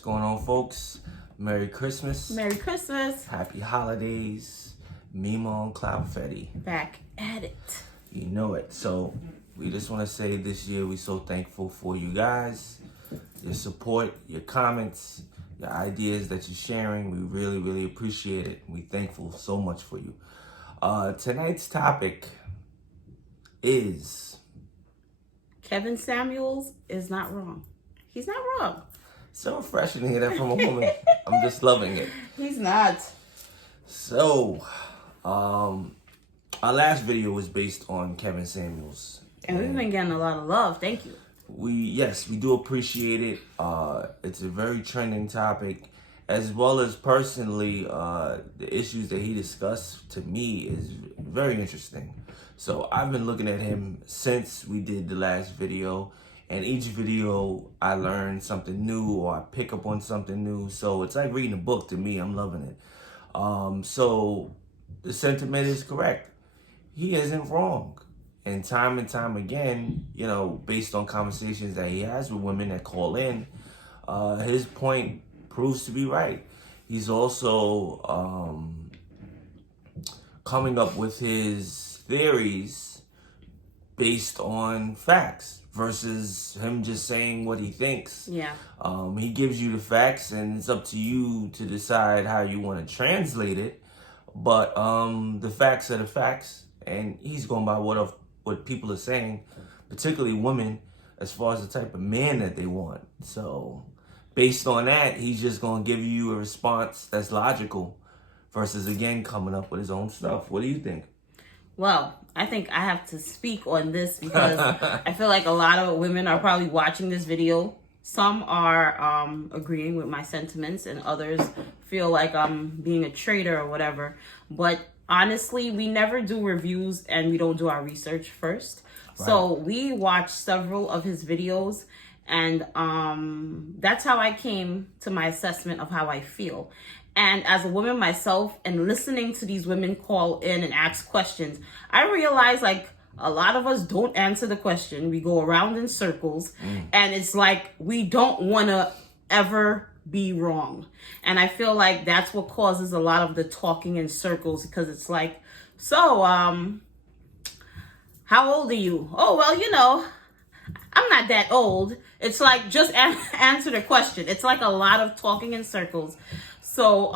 What's going on, folks? Merry Christmas. Merry Christmas. Happy holidays. Mima and Cloudfetti. Back at it. You know it. So we just want to say this year we're so thankful for you guys, your support, your comments, your ideas that you're sharing. We really, really appreciate it. We're thankful so much for you. Tonight's topic is Kevin Samuels is not wrong. He's not wrong. so refreshing to hear that from a woman. I'm just loving it. He's not. So, our last video was based on Kevin Samuels. And we've been getting a lot of love. Thank you. We do appreciate it. It's a very trending topic, as well as personally, the issues that he discussed to me is very interesting. So I've been looking at him since we did the last video, and each video I learn something new or I pick up on something new. So it's like reading a book to me. I'm loving it. So the sentiment is correct. He isn't wrong. And time again, you know, based on conversations that he has with women that call in, his point proves to be right. He's also coming up with his theories based on facts versus him just saying what he thinks. Yeah. He gives you the facts, and it's up to you to decide how you want to translate it. But the facts are the facts, and he's going by what people are saying, particularly women, as far as the type of man that they want. So based on that, he's just going to give you a response that's logical versus, again, coming up with his own stuff. What do you think? Well, I think I have to speak on this because I feel like a lot of women are probably watching this video. Some are agreeing with my sentiments, and others feel like I'm being a traitor or whatever. But honestly, we never do reviews and we don't do our research first. Right. So we watched several of his videos, and that's how I came to my assessment of how I feel. And as a woman myself, and listening to these women call in and ask questions, I realize like a lot of us don't answer the question. We go around in circles, and it's like we don't want to ever be wrong. And I feel like that's what causes a lot of the talking in circles, because it's like, so, how old are you? Oh, well, you know, I'm not that old. It's like, just answer the question. It's like a lot of talking in circles. So,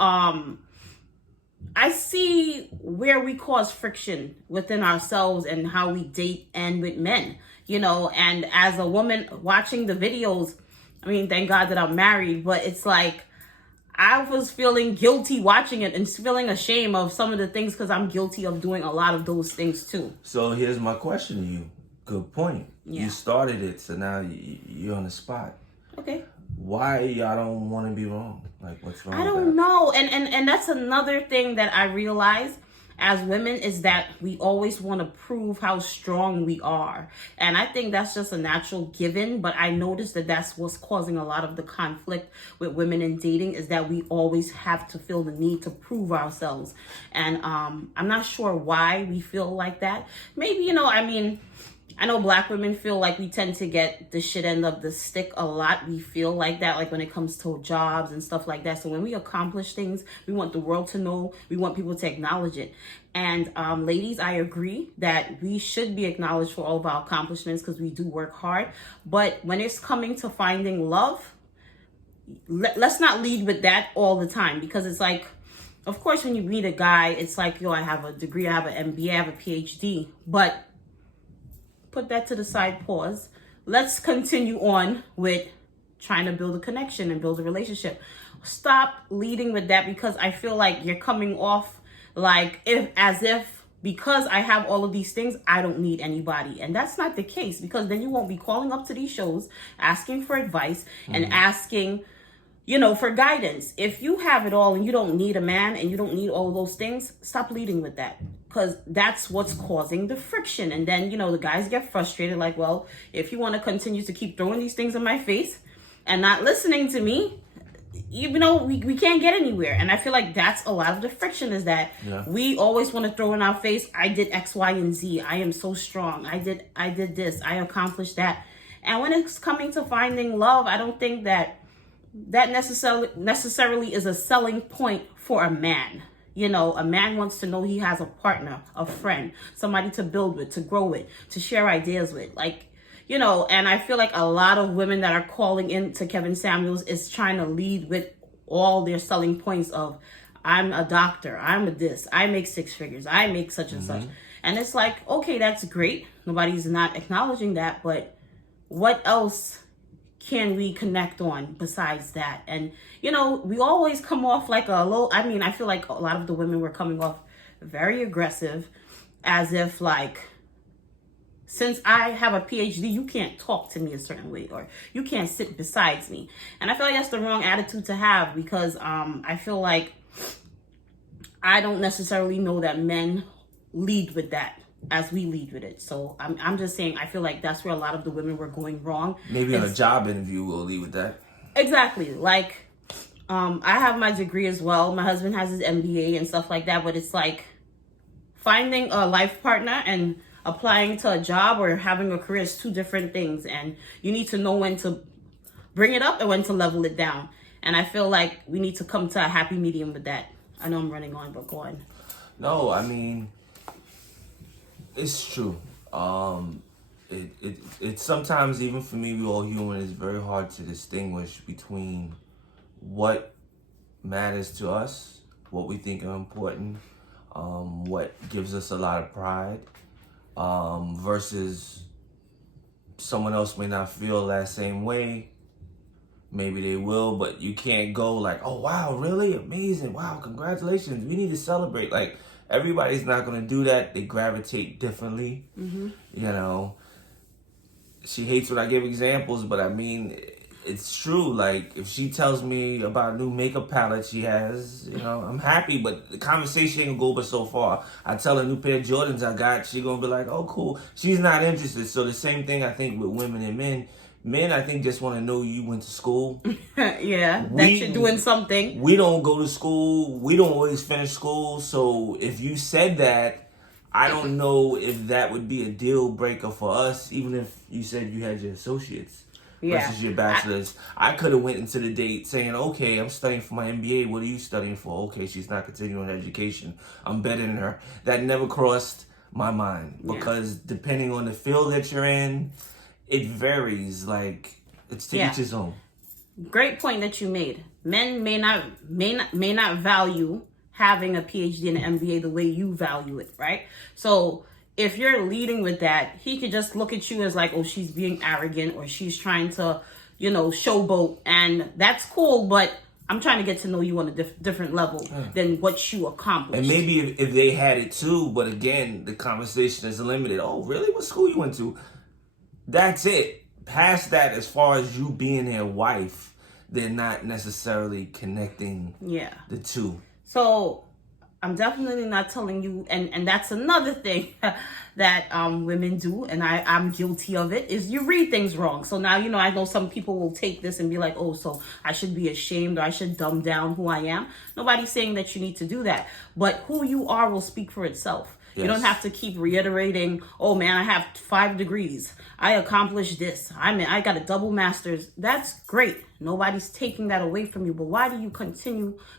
I see where we cause friction within ourselves and how we date and with men, you know, and as a woman watching the videos, I mean, thank God that I'm married, but it's like, I was feeling guilty watching it and feeling ashamed of some of the things because I'm guilty of doing a lot of those things too. So here's my question to you. Good point. Yeah. You started it, so now you're on the spot. Okay. Why y'all don't want to be wrong? Like, what's wrong? I don't know. And that's another thing that I realize as women is that we always want to prove how strong we are. And I think that's just a natural given. But I noticed that that's what's causing a lot of the conflict with women in dating, is that we always have to feel the need to prove ourselves. And I'm not sure why we feel like that. Maybe, you know, I mean, I know Black women feel like we tend to get the shit end of the stick a lot. We feel like that, like when it comes to jobs and stuff like that. So when we accomplish things, we want the world to know. We want people to acknowledge it. And ladies, I agree that we should be acknowledged for all of our accomplishments because we do work hard. But when it's coming to finding love, let's not lead with that all the time, because it's like, of course, when you meet a guy, it's like, yo, I have a degree, I have an MBA, I have a PhD, but put that to the side, pause. Let's continue on with trying to build a connection and build a relationship. Stop leading with that, because I feel like you're coming off like as if because I have all of these things, I don't need anybody. And that's not the case, because then you won't be calling up to these shows, asking for advice and asking, you know, for guidance. If you have it all and you don't need a man and you don't need all of those things, stop leading with that, because that's what's causing the friction. And then, you know, the guys get frustrated, like, well, if you want to continue to keep throwing these things in my face and not listening to me, you know, we can't get anywhere. And I feel like that's a lot of the friction, is that we always want to throw in our face, I did X, Y, and Z. I am so strong. I did this. I accomplished that. And when it's coming to finding love, I don't think that that necessarily is a selling point for a man. You know, a man wants to know he has a partner, a friend, somebody to build with, to grow with, to share ideas with. Like, you know, and I feel like a lot of women that are calling in to Kevin Samuels is trying to lead with all their selling points of, I'm a doctor, I'm a this, I make 6 figures, I make such and such. And it's like, okay, that's great. Nobody's not acknowledging that, but what else can we connect on besides that? And, you know, we always come off like a little, I mean, I feel like a lot of the women were coming off very aggressive, as if like, since I have a PhD, you can't talk to me a certain way, or you can't sit besides me. And I feel like that's the wrong attitude to have, because I feel like I don't necessarily know that men lead with that as we lead with it. So I'm just saying, I feel like that's where a lot of the women were going wrong. Maybe on a job interview we'll lead with that. Exactly. Like, I have my degree as well. My husband has his MBA and stuff like that. But it's like finding a life partner and applying to a job or having a career is 2 different things. And you need to know when to bring it up and when to level it down. And I feel like we need to come to a happy medium with that. I know I'm running on, but go on. No, I mean, it's true. It sometimes, even for me, we all human, it's very hard to distinguish between what matters to us, what we think are important, what gives us a lot of pride, versus someone else may not feel that same way. Maybe they will, but you can't go like, oh, wow, really? Amazing. Wow, congratulations. We need to celebrate. Like, everybody's not going to do that. They gravitate differently. You know, she hates when I give examples, but I mean, it's true. Like, if she tells me about a new makeup palette she has, you know, I'm happy, but the conversation ain't gonna go but so far. I tell her a new pair of Jordans I got, she gonna be like, oh, cool. She's not interested. So the same thing, I think, with women and men. Men, I think, just want to know you went to school. Yeah, that you're doing something. We don't go to school. We don't always finish school. So if you said that, I don't know if that would be a deal breaker for us, even if you said you had your associates versus your bachelor's. I could have went into the date saying, okay, I'm studying for my MBA. What are you studying for? Okay, she's not continuing her education. I'm better than her. That never crossed my mind, because depending on the field that you're in, it varies. Like, it's to each his own. Great point that you made. Men may not value having a PhD and an MBA the way you value it, right? So if you're leading with that, he could just look at you as like, oh, she's being arrogant, or she's trying to, you know, showboat, and that's cool, but I'm trying to get to know you on a different level than what you accomplished. And maybe if they had it too, but again, the conversation is limited. Oh, really? What school you went to? That's it. Past that, as far as you being their wife, they're not necessarily connecting the two. So I'm definitely not telling you, and that's another thing that women do, and I'm guilty of it, is you read things wrong. So now, you know, I know some people will take this and be like, oh, so I should be ashamed, or I should dumb down who I am. Nobody's saying that you need to do that. But who you are will speak for itself. Yes. You don't have to keep reiterating, oh man, I have 5 degrees. I accomplished this. I got a double master's. That's great. Nobody's taking that away from you. But why do you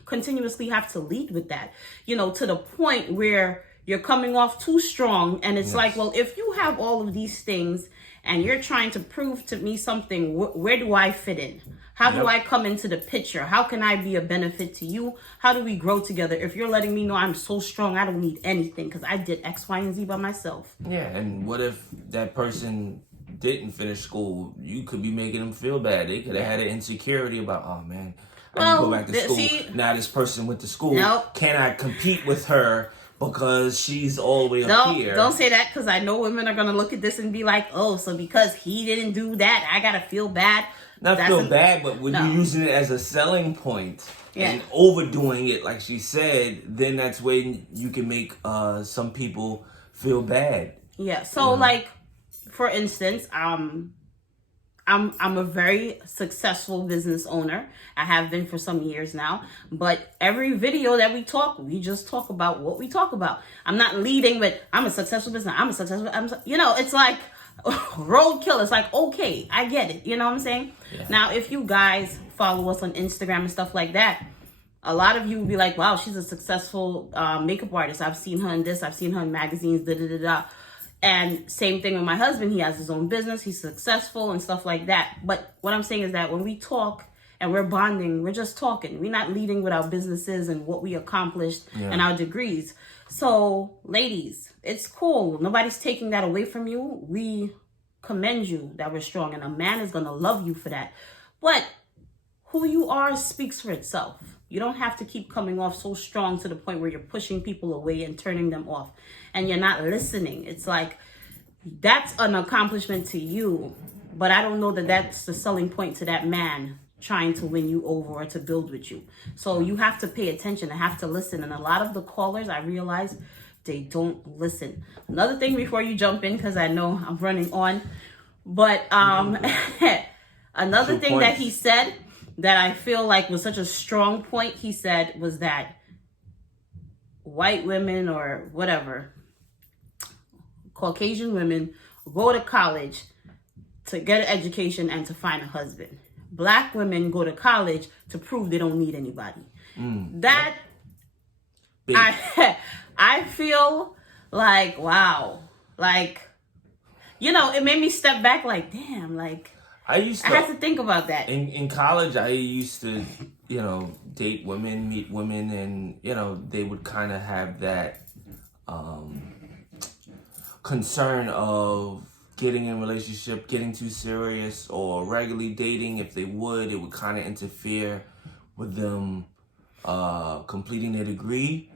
continuously have to lead with that? You know, to the point where you're coming off too strong. And it's like, well, if you have all of these things and you're trying to prove to me something, where do I fit in? How do I come into the picture? How can I be a benefit to you? How do we grow together? If you're letting me know I'm so strong, I don't need anything because I did X, Y, and Z by myself. Yeah, and what if that person didn't finish school? You could be making them feel bad. They could have had an insecurity about, oh man, I didn't go back to school. Now this person went to school. Can I compete with her? Because she's all the way up here. Don't say that, because I know women are going to look at this and be like, oh, so because he didn't do that, I got to feel bad. Not feel bad, but when you're using it as a selling point and overdoing it, like she said, then that's when you can make some people feel bad. Yeah. So, like, for instance, I'm a very successful business owner. I have been for some years now. But every video that we just talk about what we talk about. I'm not leading with, I'm a successful business. You know, it's like, roadkill. It's like, okay, I get it. You know what I'm saying? Yeah. Now, if you guys follow us on Instagram and stuff like that, a lot of you will be like, wow, she's a successful makeup artist. I've seen her in this. I've seen her in magazines, da-da-da-da. And same thing with my husband. He has his own business. He's successful and stuff like that. But what I'm saying is that when we talk and we're bonding, we're just talking. We're not leading with our businesses and what we accomplished and our degrees. So, ladies, it's cool. Nobody's taking that away from you. We commend you that we're strong. And a man is going to love you for that. But who you are speaks for itself. You don't have to keep coming off so strong to the point where you're pushing people away and turning them off. And you're not listening. It's like, that's an accomplishment to you. But I don't know that that's the selling point to that man trying to win you over or to build with you. So you have to pay attention and have to listen. And a lot of the callers, I realize, they don't listen. Another thing before you jump in, because I know I'm running on. But another thing that he said that I feel like was such a strong point, he said, was that white women or whatever, Caucasian women, go to college to get an education and to find a husband. Black women go to college to prove they don't need anybody. That, I feel like, wow. Like, you know, it made me step back like, damn, like, I had to think about that. In college, I used to, you know, date women, meet women, and, you know, they would kind of have that concern of getting in a relationship, getting too serious, or regularly dating. If they would, it would kind of interfere with them completing their degree.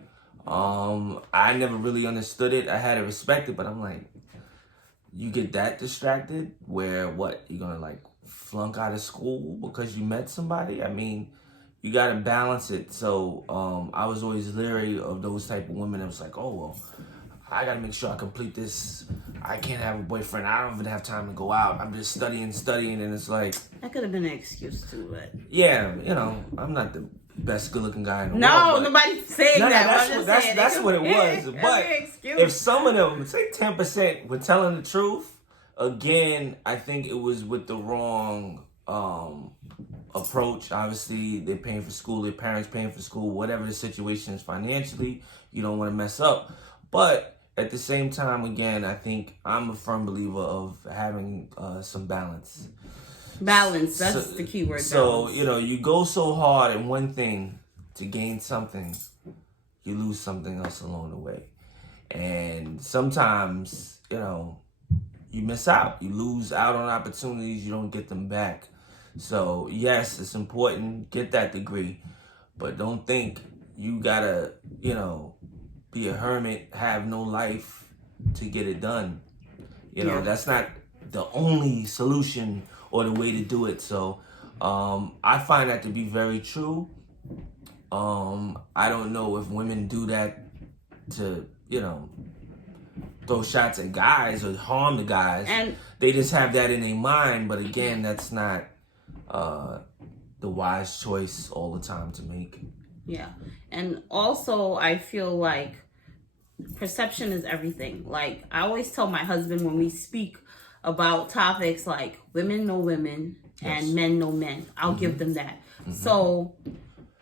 I never really understood it. I had to respect it, but I'm like, you get that distracted where what, you're gonna like flunk out of school because you met somebody? I mean, you gotta balance it. So I was always leery of those type of women that was like, oh, well, I gotta make sure I complete this. I can't have a boyfriend. I don't even have time to go out. I'm just studying, and it's like, that could have been an excuse too, but yeah, you know, I'm not the best good looking guy in the world. No, nobody's saying that. That's what it was. But if some of them, say 10%, were telling the truth, again, I think it was with the wrong approach. Obviously, they're paying for school, their parents paying for school, whatever the situation is financially, you don't want to mess up. But at the same time, again, I think I'm a firm believer of having some balance. Balance, that's the key word. So, balance. You know, you go so hard in one thing to gain something, you lose something else along the way. And sometimes, you know, you miss out. You lose out on opportunities, you don't get them back. So, yes, it's important, get that degree, but don't think you gotta, you know, be a hermit, have no life to get it done. You know, that's not the only solution or the way to do it. So I find that to be very true. I don't know if women do that to, you know, throw shots at guys or harm the guys. And they just have that in their mind. But again, that's not the wise choice all the time to make. Yeah. And also, I feel like perception is everything. Like, I always tell my husband when we speak about topics like women know women and men know men, I'll give them that. So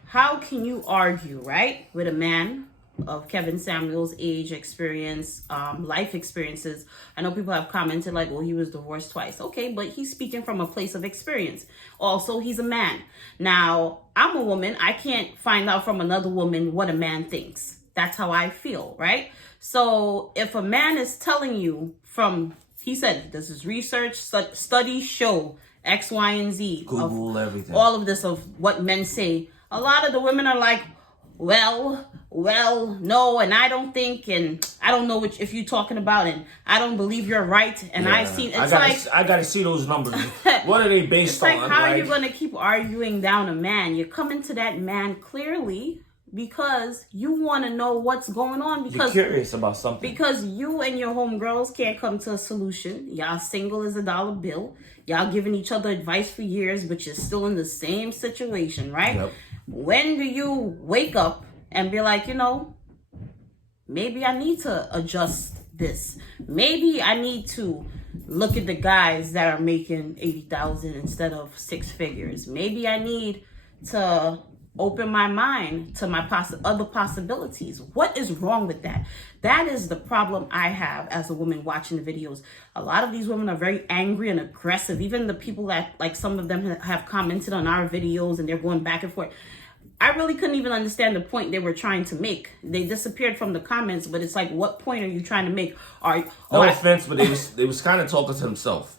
how can you argue, right, with a man of Kevin Samuel's age, experience, life experiences? I know people have commented like, well, he was divorced twice. Okay, but he's speaking from a place of experience. Also, he's a man. Now, I'm a woman. I can't find out from another woman what a man thinks. That's how I feel, right? So if a man is telling you from, he said, this is research, studies show X, Y, and Z. Google everything. All of this of what men say. A lot of the women are like, well, no, and I don't think, and I don't know if you're talking about, and I don't believe you're right, and I've seen, I gotta see those numbers. What are they based on? It's like, how are you going to keep arguing down a man? You're coming to that man clearly because you want to know what's going on. Because you're curious about something. Because you and your homegirls can't come to a solution. Y'all single as a dollar bill. Y'all giving each other advice for years, but you're still in the same situation, right? Yep. When do you wake up and be like, you know, maybe I need to adjust this. Maybe I need to look at the guys that are making 80,000 instead of six figures. Maybe I need to open my mind to my other possibilities. What is wrong with that? That is the problem I have as a woman watching the videos. A lot of these women are very angry and aggressive. Even the people that, like, some of them have commented on our videos and they're going back and forth. I really couldn't even understand the point they were trying to make. They disappeared from the comments, but it's like, what point are you trying to make? No offense, but they was kind of talking to himself.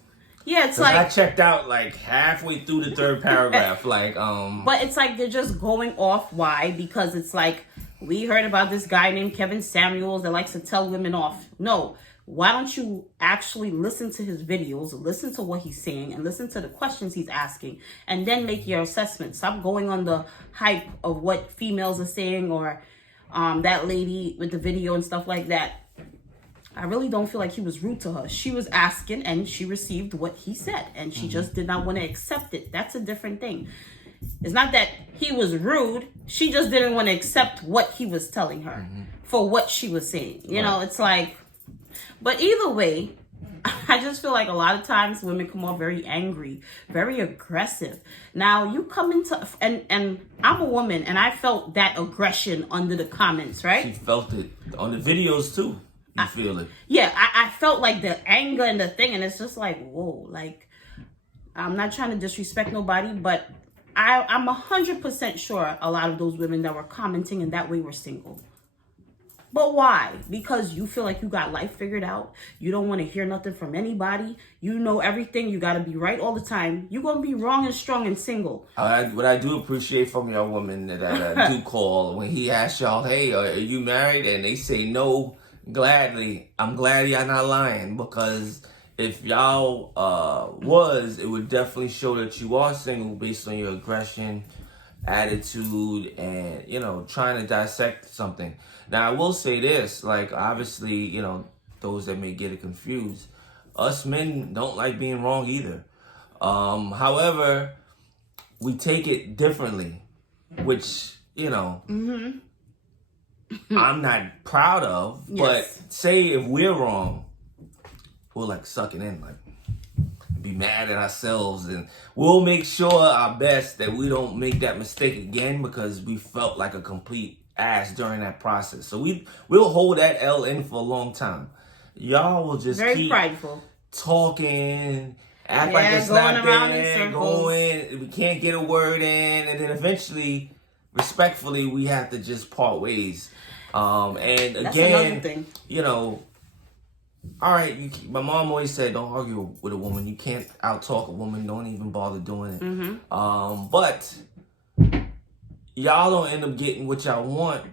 Yeah, it's like, I checked out like halfway through the third paragraph, But it's like they're just going off. Why? Because it's like, we heard about this guy named Kevin Samuels that likes to tell women off. No, why don't you actually listen to his videos, listen to what he's saying, and listen to the questions he's asking, and then make your assessment. Stop going on the hype of what females are saying, or that lady with the video and stuff like that. I really don't feel like he was rude to her. She was asking and she received what he said, and she just did not want to accept it. That's a different thing. It's not that he was rude. She just didn't want to accept what he was telling her for what she was saying. You know, it's like, but either way, I just feel like a lot of times women come off very angry, very aggressive. Now you come into, and I'm a woman and I felt that aggression under the comments, right? She felt it on the videos too. You feel it. Yeah, I felt like the anger and the thing, and it's just like, whoa, like, I'm not trying to disrespect nobody, but I'm 100% sure a lot of those women that were commenting in that way were single. But why? Because you feel like you got life figured out. You don't want to hear nothing from anybody. You know everything. You got to be right all the time. You're going to be wrong and strong and single. What I do appreciate from your women that do call, when he asks y'all, hey, are you married? And they say no, gladly. I'm glad y'all not lying, because if y'all was, it would definitely show that you are single based on your aggression, attitude, and, you know, trying to dissect something. Now, I will say this, like, obviously, you know, those that may get it confused, us men don't like being wrong either. However, we take it differently, which, you know, I'm not proud of, but say if we're wrong, we'll like suck it in, like be mad at ourselves, and we'll make sure our best that we don't make that mistake again, because we felt like a complete ass during that process. So we'll hold that L in for a long time. Y'all will just keep prideful talking, act like it's going not around there, in circles. we can't get a word in, and then eventually, respectfully, we have to just part ways. And That's again, another thing. You know, all right, my mom always said, don't argue with a woman. You can't out-talk a woman. Don't even bother doing it. But y'all don't end up getting what y'all want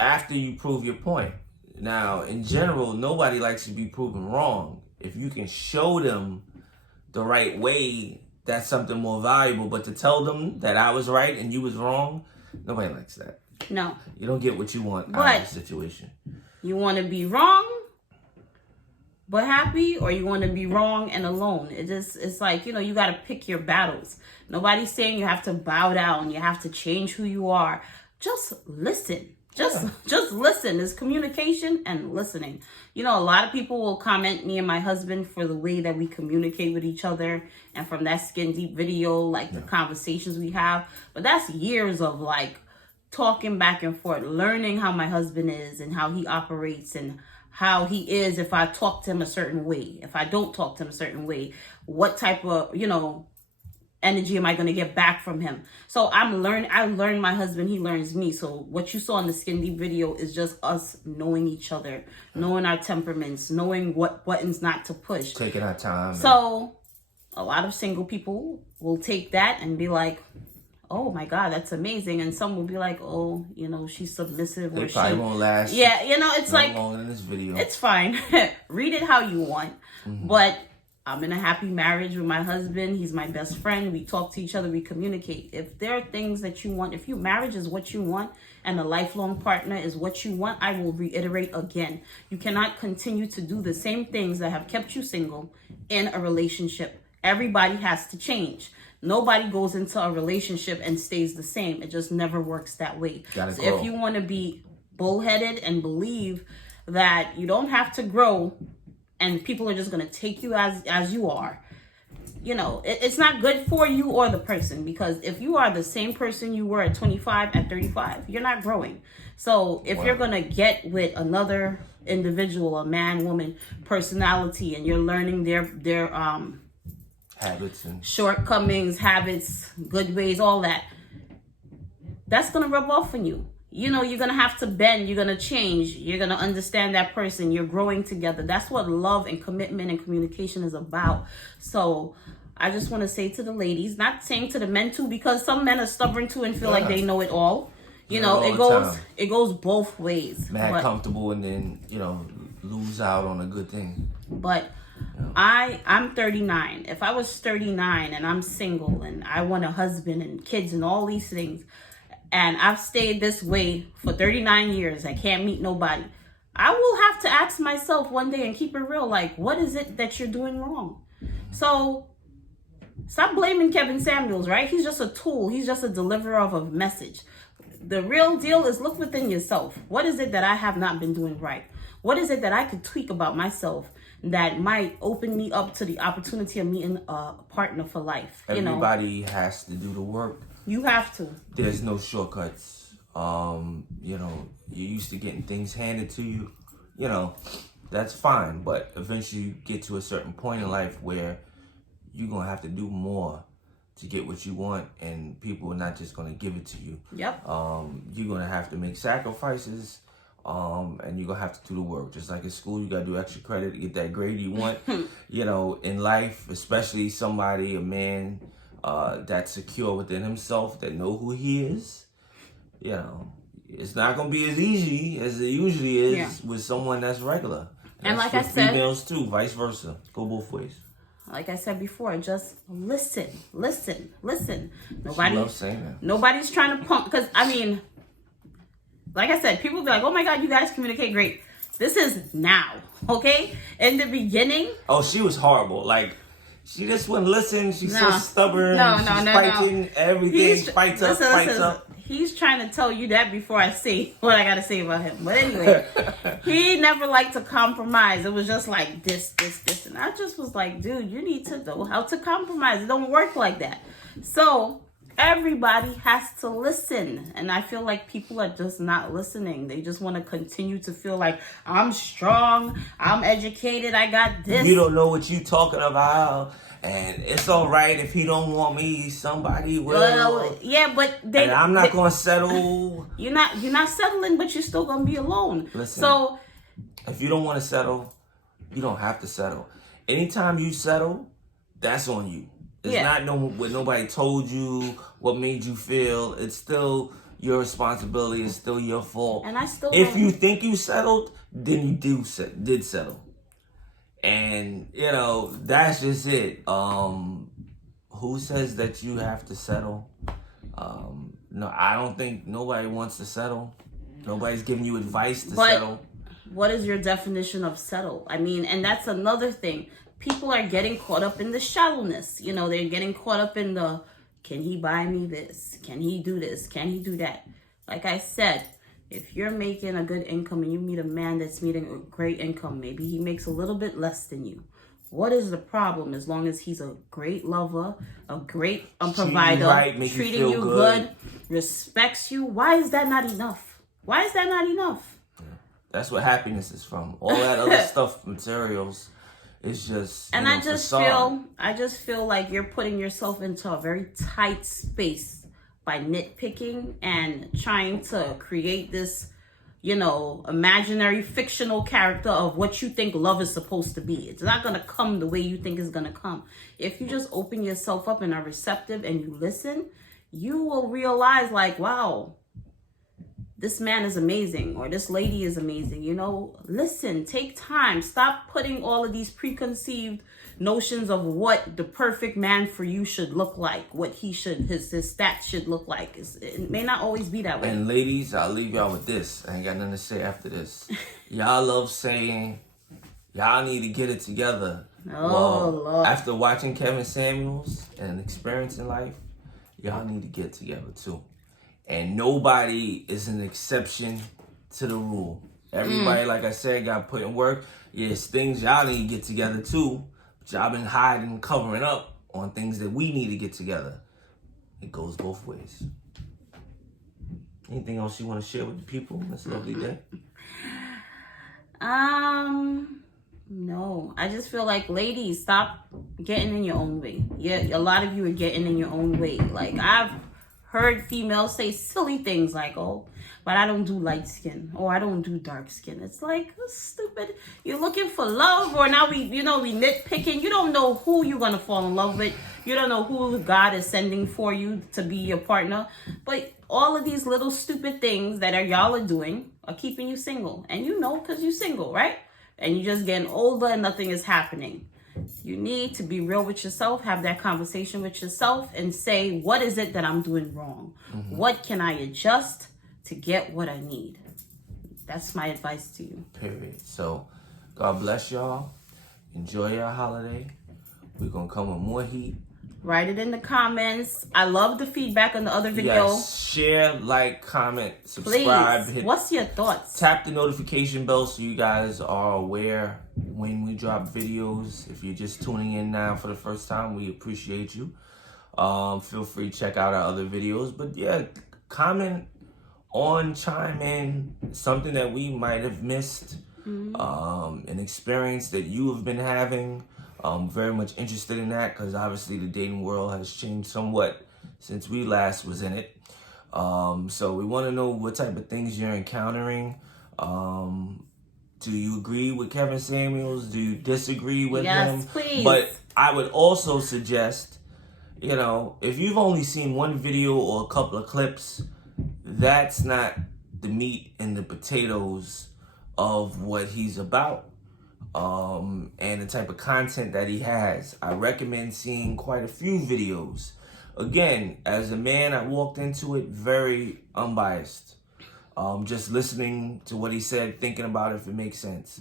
after you prove your point. Now, in general, nobody likes to be proven wrong. If you can show them the right way, that's something more valuable. But to tell them that I was right and you was wrong, nobody likes that. No. You don't get what you want out of the situation. You want to be wrong but happy, or you want to be wrong and alone. It's like, you know, you got to pick your battles. Nobody's saying you have to bow down, you have to change who you are. Just listen. Just listen. There's communication and listening. You know, a lot of people will comment me and my husband for the way that we communicate with each other, and from that Skin Deep video, like the conversations we have. But that's years of like talking back and forth, learning how my husband is and how he operates and how he is if I talk to him a certain way. If I don't talk to him a certain way, what type of, you know, energy am I going to get back from him? So I learn my husband, he learns me. So what you saw in the Skin Deep video is just us knowing each other, knowing our temperaments, knowing what buttons not to push. Taking our time. So a lot of single people will take that and be like, oh my God, that's amazing. And some will be like, oh, you know, she's submissive. They probably won't last. Yeah, you know, it's like, longer than this video. It's fine. Read it how you want. But I'm in a happy marriage with my husband. He's my best friend. We talk to each other. We communicate. If there are things that you want, if your marriage is what you want and a lifelong partner is what you want, I will reiterate again. You cannot continue to do the same things that have kept you single in a relationship. Everybody has to change. Nobody goes into a relationship and stays the same. It just never works that way. So if you want to be bullheaded and believe that you don't have to grow and people are just going to take you as you are, it's not good for you or the person, because if you are the same person you were at 25, at 35, you're not growing. So if you're going to get with another individual, a man, woman, personality, and you're learning their habits and shortcomings, habits, good ways, all that, that's going to rub off on you. You're going to have to bend, you're going to change, you're going to understand that person, you're growing together. That's what love and commitment and communication is about. So I just want to say to the ladies, not saying to the men too, because some men are stubborn too and feel like they know it all. It goes both ways. Comfortable and then, lose out on a good thing. But I'm 39. If I was 39 and I'm single and I want a husband and kids and all these things, and I've stayed this way for 39 years, I can't meet nobody, I will have to ask myself one day and keep it real, like, what is it that you're doing wrong? So stop blaming Kevin Samuels, right? He's just a tool. He's just a deliverer of a message. The real deal is look within yourself. What is it that I have not been doing right? What is it that I could tweak about myself that might open me up to the opportunity of meeting a partner for life? Everybody has to do the work. You have to. There's no shortcuts. You're used to getting things handed to you. That's fine. But eventually you get to a certain point in life where you're going to have to do more to get what you want, and people are not just going to give it to you. Yep. You're going to have to make sacrifices, and you're going to have to do the work. Just like in school, you got to do extra credit to get that grade you want. In life, especially a man that's secure within himself, that know who he is, it's not going to be as easy as it usually is with someone that's regular. And that's like I said, females too, vice versa. Go both ways. Like I said before, just listen. Nobody's trying to pump, because like I said, people be like, oh my God, you guys communicate great. This is now, okay? In the beginning. Oh, she was horrible. Like, she just wouldn't listen. She's so stubborn. She's fighting everything. Fights up. He's trying to tell you that before I say what I got to say about him. But anyway, he never liked to compromise. It was just like this. And I just was like, dude, you need to know how to compromise. It don't work like that. So everybody has to listen. And I feel like people are just not listening. They just want to continue to feel like, I'm strong, I'm educated, I got this. You don't know what you talking about. And it's all right if he don't want me. Somebody will. But and I'm not gonna settle. You're not settling, but you're still gonna be alone. Listen, so if you don't want to settle, you don't have to settle. Anytime you settle, that's on you. It's not what nobody told you, what made you feel. It's still your responsibility. It's still your fault. And I still. If you think you settled, then you did settle. And, that's just it. Who says that you have to settle? No, I don't think nobody wants to settle. Nobody's giving you advice to settle. What is your definition of settle? And that's another thing. People are getting caught up in the shallowness. They're getting caught up in the, can he buy me this? Can he do this? Can he do that? Like I said, if you're making a good income and you meet a man that's making a great income, maybe he makes a little bit less than you. What is the problem? As long as he's a great lover, a great provider, treating you good, respects you, why is that not enough? That's what happiness is from. All that other stuff, materials, it's just. And I just feel like you're putting yourself into a very tight space by nitpicking and trying to create this, imaginary fictional character of what you think love is supposed to be. It's not going to come the way you think it's going to come. If you just open yourself up and are receptive and you listen, you will realize like, wow, this man is amazing, or this lady is amazing. Listen, take time. Stop putting all of these preconceived notions of what the perfect man for you should look like, what his stats should look like. It may not always be that way. And ladies, I'll leave y'all with this. I ain't got nothing to say after this. Y'all love saying, y'all need to get it together. Lord. After watching Kevin Samuels and experiencing life, y'all need to get together too. And nobody is an exception to the rule. Everybody, like I said, got put in work. it's things y'all need to get together too. But y'all been hiding and covering up on things that we need to get together. It goes both ways. Anything else you want to share with the people on this lovely day? No. I just feel like, ladies, stop getting in your own way. Yeah, a lot of you are getting in your own way. Like, I've heard females say silly things like, oh, but I don't do light skin, or I don't do dark skin. It's like, stupid. You're looking for love, or now we nitpicking. You don't know who you're gonna fall in love with. You don't know who God is sending for you to be your partner. But all of these little stupid things that y'all are doing are keeping you single, and you know, because you're single, right? And you're just getting older and nothing is happening. You need to be real with yourself, have that conversation with yourself, and say, what is it that I'm doing wrong? Mm-hmm. What can I adjust to get what I need? That's my advice to you. Period. So, God bless y'all. Enjoy your holiday. We're going to come with more heat. Write it in the comments. I love the feedback on the other video. Yes, share, like, comment, subscribe. Please. What's your thoughts? Tap the notification bell so you guys are aware when we drop videos. If you're just tuning in now for the first time, we appreciate you. Feel free to check out our other videos. But yeah, comment on, chime in, something that we might have missed, an experience that you have been having. I'm very much interested in that because obviously the dating world has changed somewhat since we last was in it. So we want to know what type of things you're encountering. Do you agree with Kevin Samuels? Do you disagree with him? Yes, please. But I would also suggest, if you've only seen one video or a couple of clips, that's not the meat and the potatoes of what he's about. And the type of content that he has. I recommend seeing quite a few videos. Again, as a man, I walked into it very unbiased. Just listening to what he said, thinking about if it makes sense.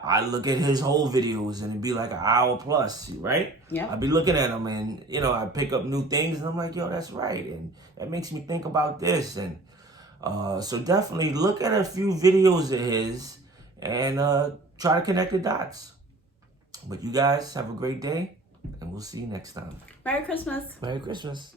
I look at his whole videos and it'd be like an hour plus, right? Yeah. I'd be looking at them and, I pick up new things and I'm like, yo, that's right. And that makes me think about this. And so definitely look at a few videos of his and try to connect the dots. But you guys have a great day, and we'll see you next time. Merry Christmas. Merry Christmas.